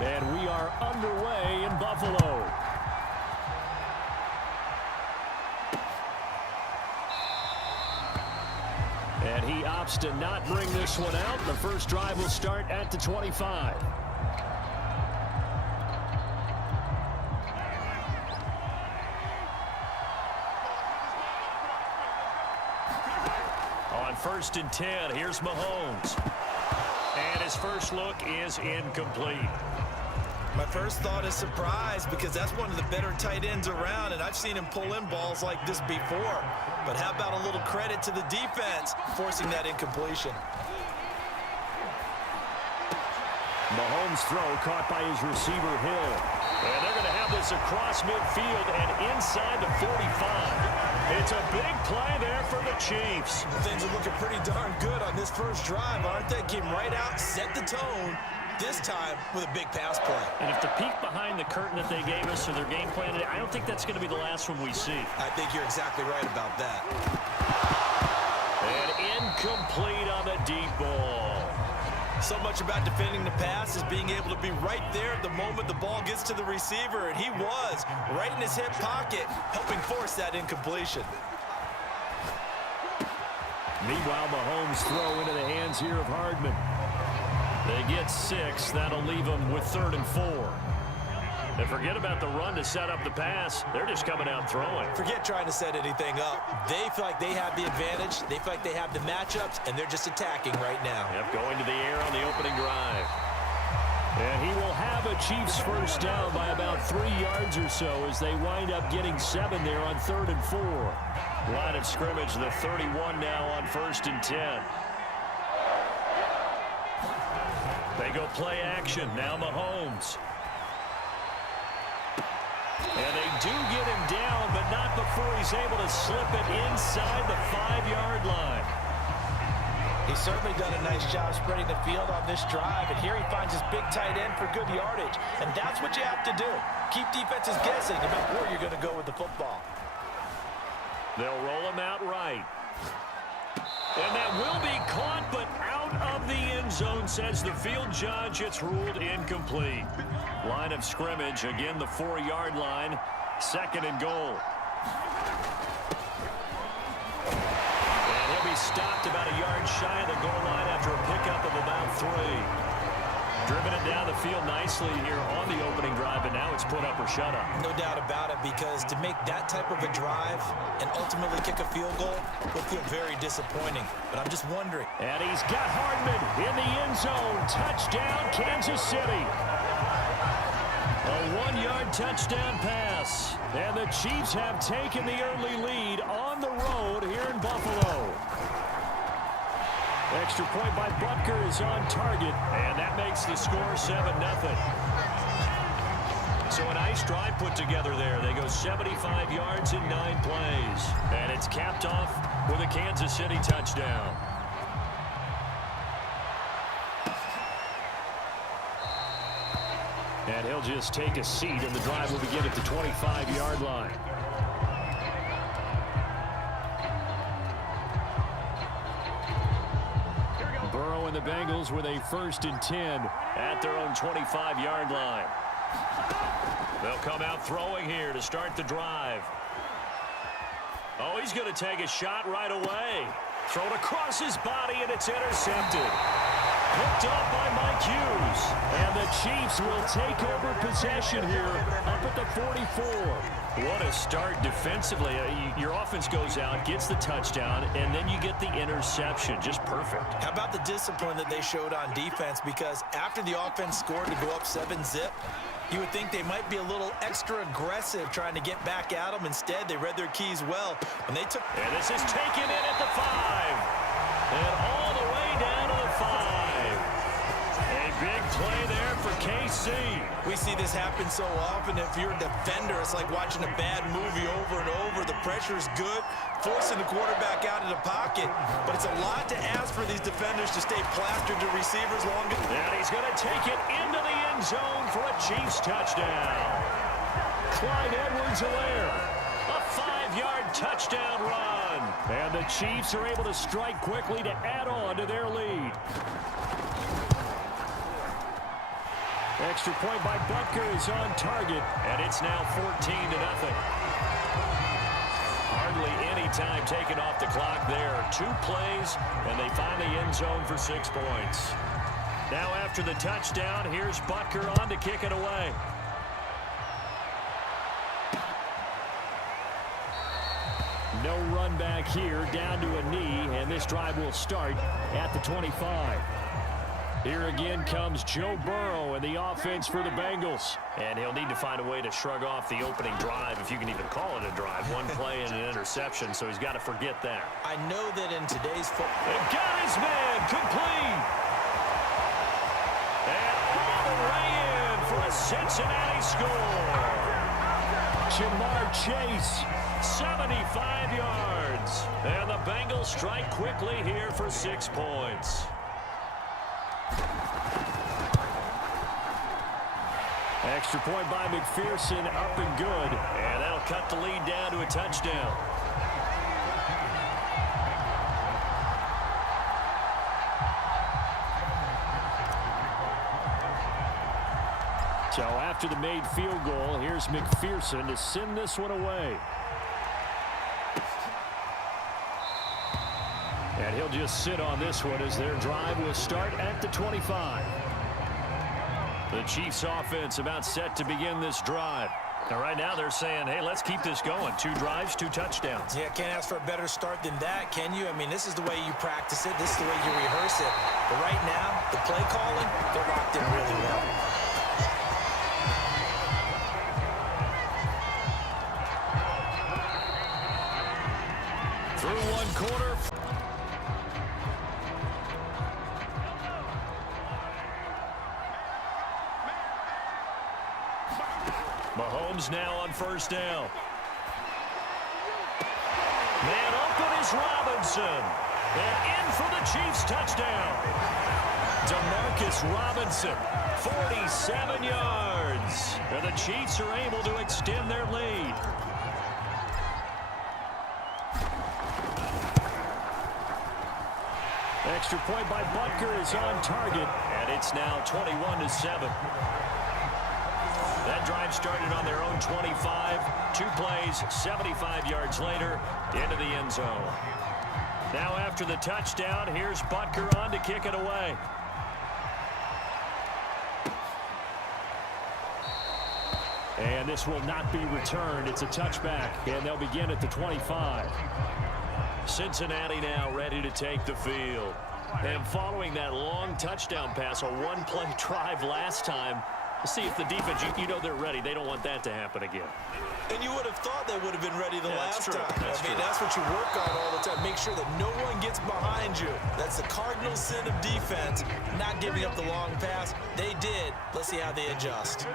And we are underway in Buffalo. And he opts to not bring this one out. The first drive will start at the 25. On 1st and 10, here's Mahomes. And his first look is incomplete. My first thought is surprise because that's one of the better tight ends around, and I've seen him pull in balls like this before. But how about a little credit to the defense forcing that incompletion? Mahomes' throw caught by his receiver Hill. And they're going to have this across midfield and inside the 45. It's a big play there for the Chiefs. Things are looking pretty darn good on this first drive, aren't they? Came right out, set the tone, this time with a big pass play. And if the peek behind the curtain that they gave us or their game plan, I don't think that's going to be the last one we see. I think you're exactly right about that. And incomplete on the deep ball. So much about defending the pass is being able to be right there at the moment the ball gets to the receiver, and he was right in his hip pocket, helping force that incompletion. Meanwhile, Mahomes' throw into the hands here of Hardman. They get 6. That'll leave them with 3rd and 4. And forget about the run to set up the pass. They're just coming out throwing. Forget trying to set anything up. They feel like they have the advantage. They feel like they have the matchups, and they're just attacking right now. Yep, going to the air on the opening drive. And he will have a Chiefs first down by about 3 yards or so as they wind up getting 7 there on 3rd and 4. Line of scrimmage, the 31 now on 1st and 10. They go play action. Now Mahomes. And they do get him down, but not before he's able to slip it inside the 5-yard line. He's certainly done a nice job spreading the field on this drive, and here he finds his big tight end for good yardage. And that's what you have to do. Keep defenses guessing about where you're going to go with the football. They'll roll him out right. And that will be caught, but out of the end zone, says the field judge. It's ruled incomplete. Line of scrimmage, again the 4-yard line, 2nd and goal. And he'll be stopped about a yard shy of the goal line after a pickup of about 3. Driven it down the field nicely here on the opening drive, and now it's put up or shut up. No doubt about it, because to make that type of a drive and ultimately kick a field goal will feel very disappointing. But I'm just wondering. And he's got Hardman in the end zone. Touchdown, Kansas City. A 1-yard touchdown pass. And the Chiefs have taken the early lead on the road here in Buffalo. Extra point by Butker is on target, and that makes the score 7-0. So a nice drive put together there. They go 75 yards in 9 plays, and it's capped off with a Kansas City touchdown. And he'll just take a seat, and the drive will begin at the 25-yard line. Burrow and the Bengals with a 1st and 10 at their own 25-yard line. They'll come out throwing here to start the drive. Oh, he's going to take a shot right away. Thrown across his body, and it's intercepted. Picked up by Mike Hughes. And the Chiefs will take over possession here up at the 44. What a start defensively. Your offense goes out, gets the touchdown, and then you get the interception. Just perfect. How about the discipline that they showed on defense? Because after the offense scored to go up 7-zip, you would think they might be a little extra aggressive trying to get back at them. Instead, they read their keys well. And they took. And this is taken in at the 5. And all the way down to the 5. A big play there for KC. We see this happen so often. If you're a defender, it's like watching a bad movie over and over. The pressure is good, forcing the quarterback out of the pocket. But it's a lot to ask for these defenders to stay plastered to receivers longer. And he's going to take it into the end zone for a Chiefs touchdown. Clyde Edwards-Helaire. A 5-yard touchdown run. And the Chiefs are able to strike quickly to add on to their lead. Extra point by Butker is on target, and it's now 14-0. Hardly any time taken off the clock there. 2 plays, and they find the end zone for 6 points. Now after the touchdown, here's Butker on to kick it away. No run back here, down to a knee, and this drive will start at the 25. Here again comes Joe Burrow and the offense for the Bengals. And he'll need to find a way to shrug off the opening drive, if you can even call it a drive. 1 play and an interception, so he's got to forget that. I know that in today's football... They've got his man complete. And all the way in for a Cincinnati score. Jamar Chase, 75 yards. And the Bengals strike quickly here for 6 points. Extra point by McPherson, up and good. And that'll cut the lead down to a touchdown. So after the made field goal, here's McPherson to send this one away. And he'll just sit on this one as their drive will start at the 25. The Chiefs offense about set to begin this drive. And right now they're saying, hey, let's keep this going. 2 drives, 2 touchdowns. Yeah, can't ask for a better start than that, can you? I mean, this is the way you practice it. This is the way you rehearse it. But right now, the play calling, they're locked in really well. Through 1 quarter. Mahomes now on first down. Man open is Robinson. And in for the Chiefs touchdown. Demarcus Robinson, 47 yards. And the Chiefs are able to extend their lead. Extra point by Butker is on target. And it's now 21-7. That drive started on their own 25. 2 plays, 75 yards later, into the end zone. Now after the touchdown, here's Butker on to kick it away. And this will not be returned. It's a touchback, and they'll begin at the 25. Cincinnati now ready to take the field. And following that long touchdown pass, a 1-play drive last time, see if the defense, you know they're ready. They don't want that to happen again. And you would have thought they would have been ready the last time. That's true. That's what you work on all the time. Make sure that no one gets behind you. That's the cardinal sin of defense, not giving up the long pass. They did. Let's see how they adjust.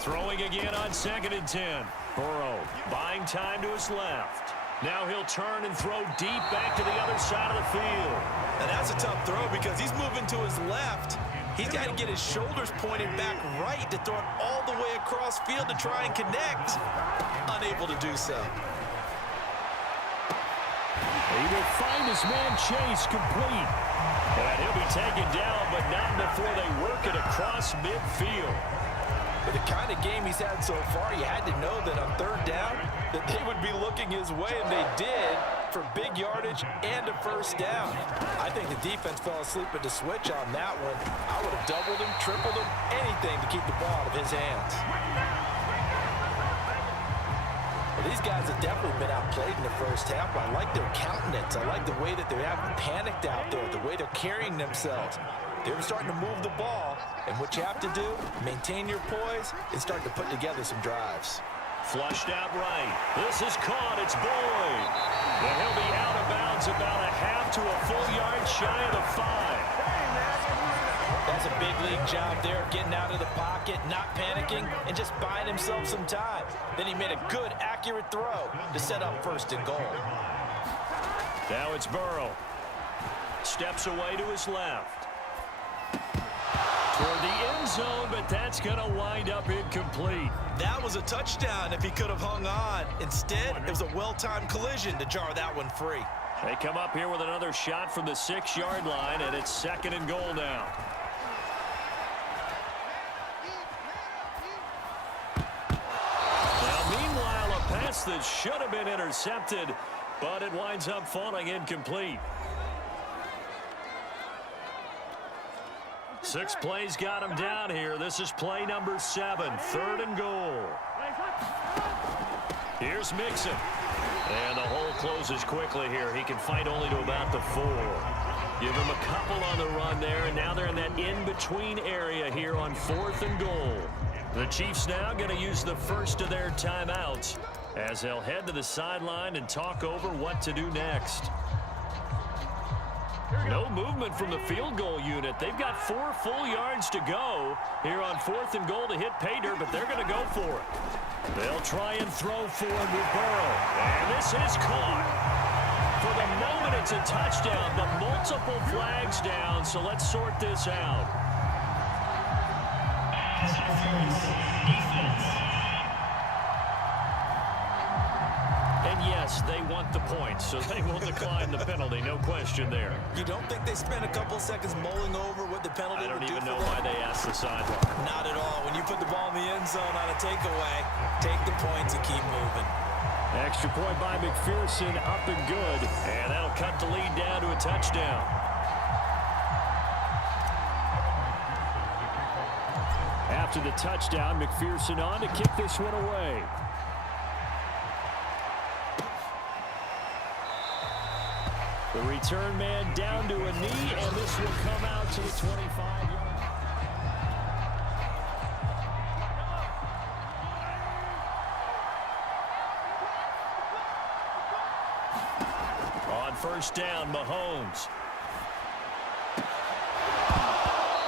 Throwing again on 2nd and 10. Burrow buying time to his left. Now he'll turn and throw deep back to the other side of the field. And that's a tough throw because he's moving to his left. He's got to get his shoulders pointed back right to throw it all the way across field to try and connect. Unable to do so. He will find his man Chase complete. And he'll be taken down, but not before they work it across midfield. With the kind of game he's had so far, you had to know that on 3rd down, that they would be looking his way, and they did, for big yardage and a first down. I think the defense fell asleep at the switch on that one. I would have doubled him, tripled him, anything to keep the ball out of his hands. Well, these guys have definitely been outplayed in the first half. I like their countenance. I like the way that they haven't panicked out there, the way they're carrying themselves. They were starting to move the ball, and what you have to do, maintain your poise and start to put together some drives. Flushed out right. This is caught. It's Boyd. And he'll be out of bounds about a half to a full yard shy of the 5. That's a big league job there, getting out of the pocket, not panicking, and just buying himself some time. Then he made a good, accurate throw to set up 1st and goal. Now it's Burrow. Steps away to his left. Toward the end zone, but that's going to wind up incomplete. That was a touchdown if he could have hung on. Instead, it was a well-timed collision to jar that one free. They come up here with another shot from the 6-yard line, and it's 2nd and goal now. pass that should have been intercepted, but it winds up falling incomplete. 6 plays got him down here. This is play number 7, 3rd and goal. Here's Mixon. And the hole closes quickly here. He can fight only to about the 4. Give him a couple on the run there, and now they're in that in-between area here on 4th and goal. The Chiefs now going to use the first of their timeouts as they'll head to the sideline and talk over what to do next. No movement from the field goal unit. They've got 4 full yards to go here on 4th and goal to hit pay dirt, but they're going to go for it. They'll try and throw for it with Burrow. And this is caught. For the moment, it's a touchdown, but multiple flags down, so let's sort this out. And yes, they want the points, so they will decline the penalty, no question there. You don't think they spent a couple seconds mulling over what the penalty would do? I don't even know why they asked the sideline. Not at all. When you put the ball in the end zone on a takeaway, take the points and keep moving. Extra point by McPherson, up and good, and that'll cut the lead down to a touchdown. After the touchdown, McPherson on to kick this one away. The return man down to a knee, and this will come out to the 25-yard. On first down, Mahomes.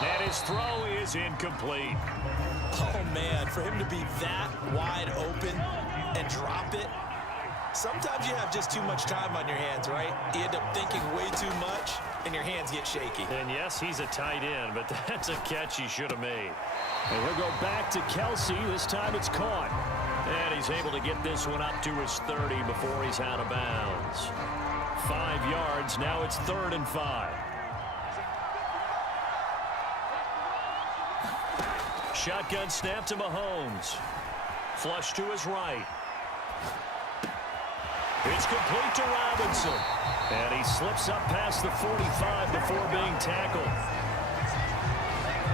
And his throw is incomplete. Oh, man, for him to be that wide open and drop it. Sometimes you have just too much time on your hands, right? You end up thinking way too much, and your hands get shaky. And yes, he's a tight end, but that's a catch he should have made. And he'll go back to Kelsey. This time it's caught. And he's able to get this one up to his 30 before he's out of bounds. 5 yards. Now it's 3rd and 5. Shotgun snap to Mahomes. Flush to his right. It's complete to Robinson. And he slips up past the 45 before being tackled.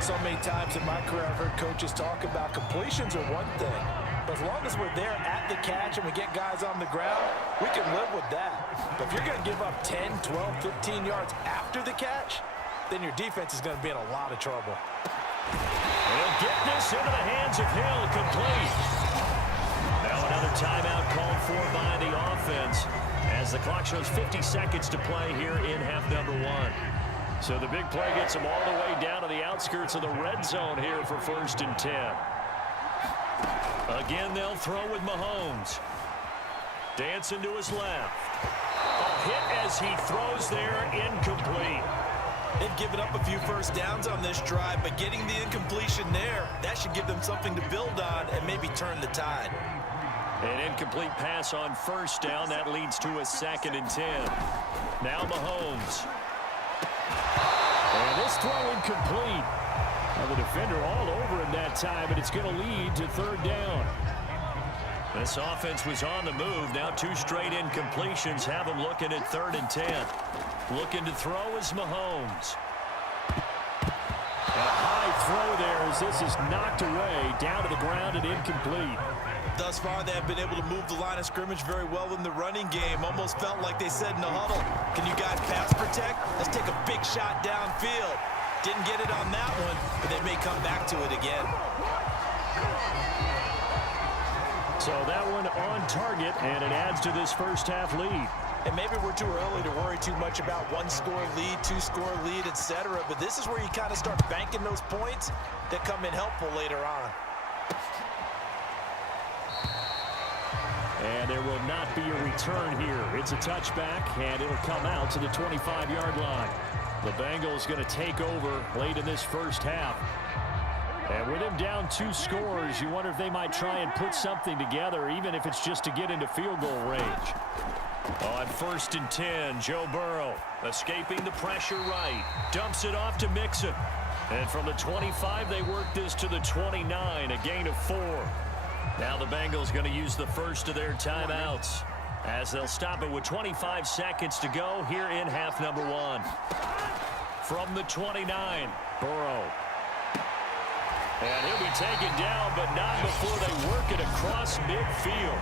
So many times in my career I've heard coaches talk about completions are one thing. But as long as we're there at the catch and we get guys on the ground, we can live with that. But if you're going to give up 10, 12, 15 yards after the catch, then your defense is going to be in a lot of trouble. He'll get this into the hands of Hill, complete. Now another timeout called for by the offense as the clock shows 50 seconds to play here in half number 1. So the big play gets them all the way down to the outskirts of the red zone here for 1st and 10. Again, they'll throw with Mahomes. Dancing to his left. A hit as he throws there, incomplete. They've given up a few first downs on this drive, but getting the incompletion there, that should give them something to build on and maybe turn the tide. An incomplete pass on first down. That leads to a 2nd and 10. Now Mahomes. And this throw incomplete. Now the defender all over him that time, but it's going to lead to 3rd down. This offense was on the move. Now 2 straight incompletions have them looking at 3rd and 10. Looking to throw is Mahomes. A high throw there as this is knocked away, down to the ground and incomplete. Thus far, they have been able to move the line of scrimmage very well in the running game. Almost felt like they said in the huddle, can you guys pass protect? Let's take a big shot downfield. Didn't get it on that one, but they may come back to it again. So that one on target, and it adds to this first half lead. And maybe we're too early to worry too much about 1-score lead, 2-score lead, etc. But this is where you kind of start banking those points that come in helpful later on. And there will not be a return here. It's a touchback, and it'll come out to the 25-yard line. The Bengals going to take over late in this first half. And with them down 2 scores, you wonder if they might try and put something together, even if it's just to get into field goal range. On 1st and 10, Joe Burrow escaping the pressure right. Dumps it off to Mixon. And from the 25, they work this to the 29, a gain of 4. Now the Bengals going to use the first of their timeouts as they'll stop it with 25 seconds to go here in half number 1. From the 29, Burrow. And he'll be taken down, but not before they work it across midfield.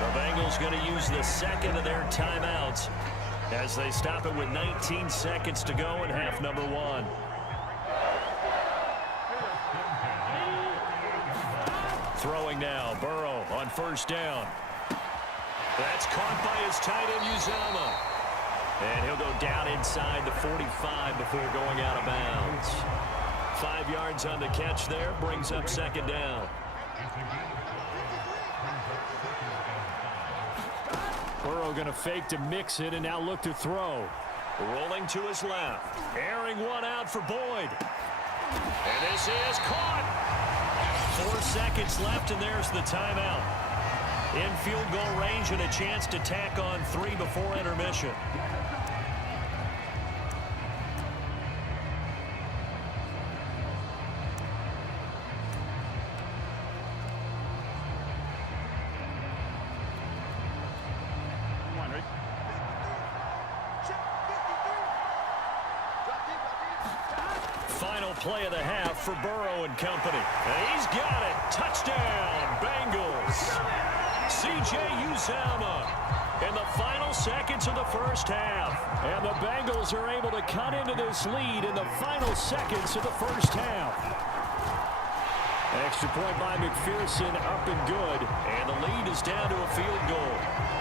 The Bengals going to use the second of their timeouts as they stop it with 19 seconds to go in half number 1. Throwing now, Burrow on first down. That's caught by his tight end, Uzama. And he'll go down inside the 45 before going out of bounds. 5 yards on the catch there, brings up second down. Burrow going to fake to mix it and now look to throw. Rolling to his left. Airing one out for Boyd. And this is caught. 4 seconds left, and there's the timeout. In field goal range and a chance to tack on 3 before intermission. Final play of the half for Burrow and company. And he's got it. Touchdown, Bengals. C.J. Uzama in the final seconds of the first half. And the Bengals are able to cut into this lead in the final seconds of the first half. Extra point by McPherson, up and good. And the lead is down to a field goal.